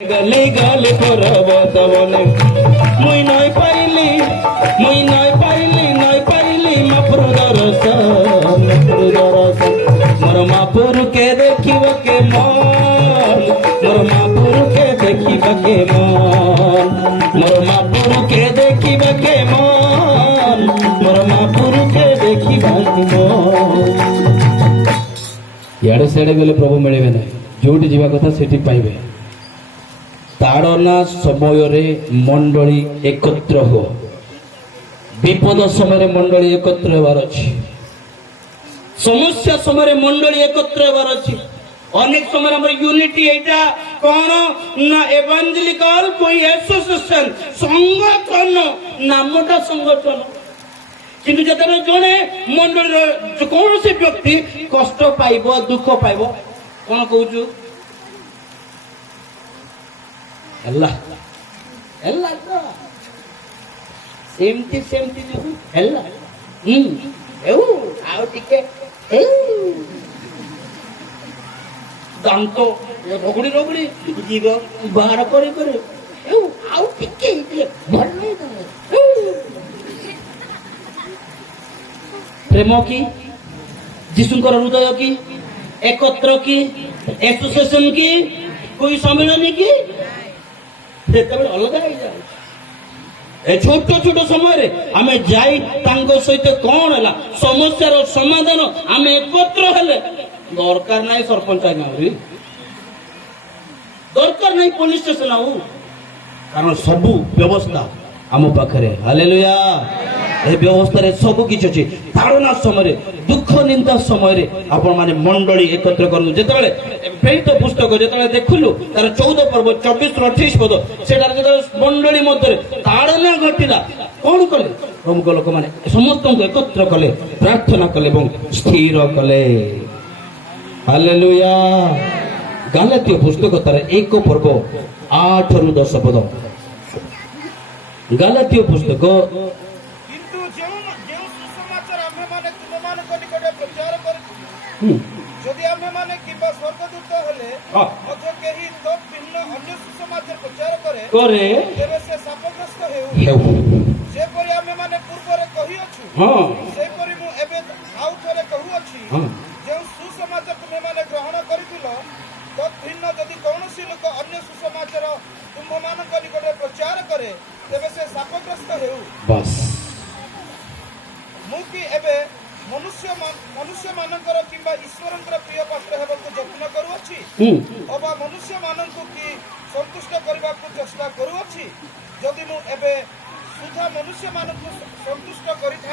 গলে গলে পর্বত বলে মুই নয় পাইলি মাপুর দরসন মোর মাপুরকে দেখিবকে মন মোর মাপুরকে দেখিবকে মন মোর মাপুরকে দেখিবকে মন মোর মাপুরকে দেখিবকে মন। ଇଆଡ଼େ ସିଆଡ଼େ ଗଲେ ପ୍ରଭୁ ମିଳିବେ ନାହିଁ, ଯୋଉଠି ଯିବା କଥା ସେଠି ପାଇବେ। ତାଡ଼ନା ସମୟରେ ମଣ୍ଡଳୀ ଏକତ୍ର ହୁଅ, ବିପଦ ସମୟରେ ମଣ୍ଡଳୀ ଏକତ୍ର ହେବାର ଅଛି, ସମସ୍ୟା ସମୟରେ ମଣ୍ଡଳୀ ଏକତ୍ର ହେବାର ଅଛି। ଅନେକ ସମୟରେ ଆମର ୟୁନିଟି ଏଇଟା କଣ ନା ଏଭାଞ୍ଜେଲିକାଲ କୋଇ ଆସୋସିଏସନ ସଂଗଠନ, ନାମଟା ସଂଗଠନ, କିନ୍ତୁ ଯେତେବେଳେ ଜଣେ ମଣ୍ଡଳୀର କୌଣସି ବ୍ୟକ୍ତି କଷ୍ଟ ପାଇବ ଦୁଃଖ ପାଇବ କଣ କହୁଛୁ ହେଲା ହେଲା ସେମିତି ସେମିତି ଯିବୁ ହେଲା ଆଉ ଟିକେ ଦାନ୍ତ ରଗୁଡି ରଗୁଡି ଯିବ ବାହାର କରି କରି ଆଉ ଟିକେ ଭଲ प्रेम की जीशुଙ୍କର हृदय की एकत्र की एसोसिएशन की कोई सम्मेलन की ସେତେବେଳେ ଅଲଗା ହେଇଯାଉଛି। ଏ ଛୋଟ ଛୋଟ ସମୟରେ ଆମେ ଯାଇ ତାଙ୍କ ସହିତ କଣ ହେଲା ସମସ୍ୟାର ସମାଧାନ ଆମେ ଏକତ୍ର ହେଲେ ଦରକାର ନାହିଁ ସରପଞ୍ଚ ଆଜ୍ଞା ଦରକାର ନାହିଁ ପୋଲିସ ଷ୍ଟେସନ ଆଉ, କାରଣ ସବୁ ବ୍ୟବସ୍ଥା ଆମ ପାଖରେ। ହାଲେଲୁୟା। ଏ ବ୍ୟବସ୍ଥାରେ ସବୁ କିଛି ଅଛି। ତାଡ଼ନା ସମୟରେ ଦୁଃଖ ନିନ୍ଦା ସମୟରେ ଆପଣ ମାନେ ମଣ୍ଡଳୀ ଏକତ୍ର କରନ୍ତୁ। ଯେତେବେଳେ ପ୍ରେରିତ ପୁସ୍ତକ ଯେତେବେଳେ ଦେଖିଲୁ ତାର 14 ପର୍ବ 24-28 ପଦ, ସେଠାରେ ଯେତେବେଳେ ମଣ୍ଡଳୀ ମଧ୍ୟରେ ତାଡ଼ନା ଘଟିଲା କଣ କଲେ ପ୍ରମୁଖ ଲୋକମାନେ ସମସ୍ତଙ୍କୁ ଏକତ୍ର କଲେ, ପ୍ରାର୍ଥନା କଲେ ଏବଂ ସ୍ଥିର କଲେ। ହାଲେଲୁୟା। ଗାଲାତୀୟ ପୁସ୍ତକ ତାର 1 ପର୍ବ 8-10 ପଦ। ଗାଲାତୀୟ ପୁସ୍ତକ যদি ଆମେ ମାନେ କିମ୍ବା ସ୍ୱର୍ଗଦୂତ ହେଲେ ମଧ୍ୟ କେହି ଭିନ୍ନ ଅନ୍ୟ ସୁସମାଚାର ପ୍ରଚାର କରେ ତେବେ ସେ ଶାପଗ୍ରସ୍ତ ହେଉ। ଯେପରି ଆମେ ମାନେ ପୂର୍ବରେ କହିଅଛୁ ସେପରି ମୁଁ ଏବେ ଆଉ ଥରେ କହୁଅଛି, ଯେଉଁ ସୁସମାଚାର ତୁମେମାନେ ଗ୍ରହଣ କରିଥିଲ ତତ୍ଭିନ୍ନ ଯଦି କୌଣସି ଲୋକ ଅନ୍ୟ ସୁସମାଚାର ତୁମ୍ଭମାନଙ୍କ ନିକଟରେ ପ୍ରଚାର କରେ ତେବେ ସେ ଶାପଗ୍ରସ୍ତ ହେଉ। ମୁଁ କି ଏବେ ମନୁଷ୍ୟମାନଙ୍କର କିମ୍ବା ଈଶ୍ୱରଙ୍କର ପ୍ରିୟ ପାତ୍ର ହେବାକୁ ଯତ୍ନ କରୁଅଛି ଅବା ମନୁଷ୍ୟମାନଙ୍କୁ କି ସନ୍ତୁଷ୍ଟ କରିବାକୁ ଚେଷ୍ଟା କରୁଅଛି? ଯଦି ମୁଁ ଏବେ ସୁଦ୍ଧା ମନୁଷ୍ୟମାନଙ୍କୁ ସନ୍ତୁଷ୍ଟ କରିଥାଏ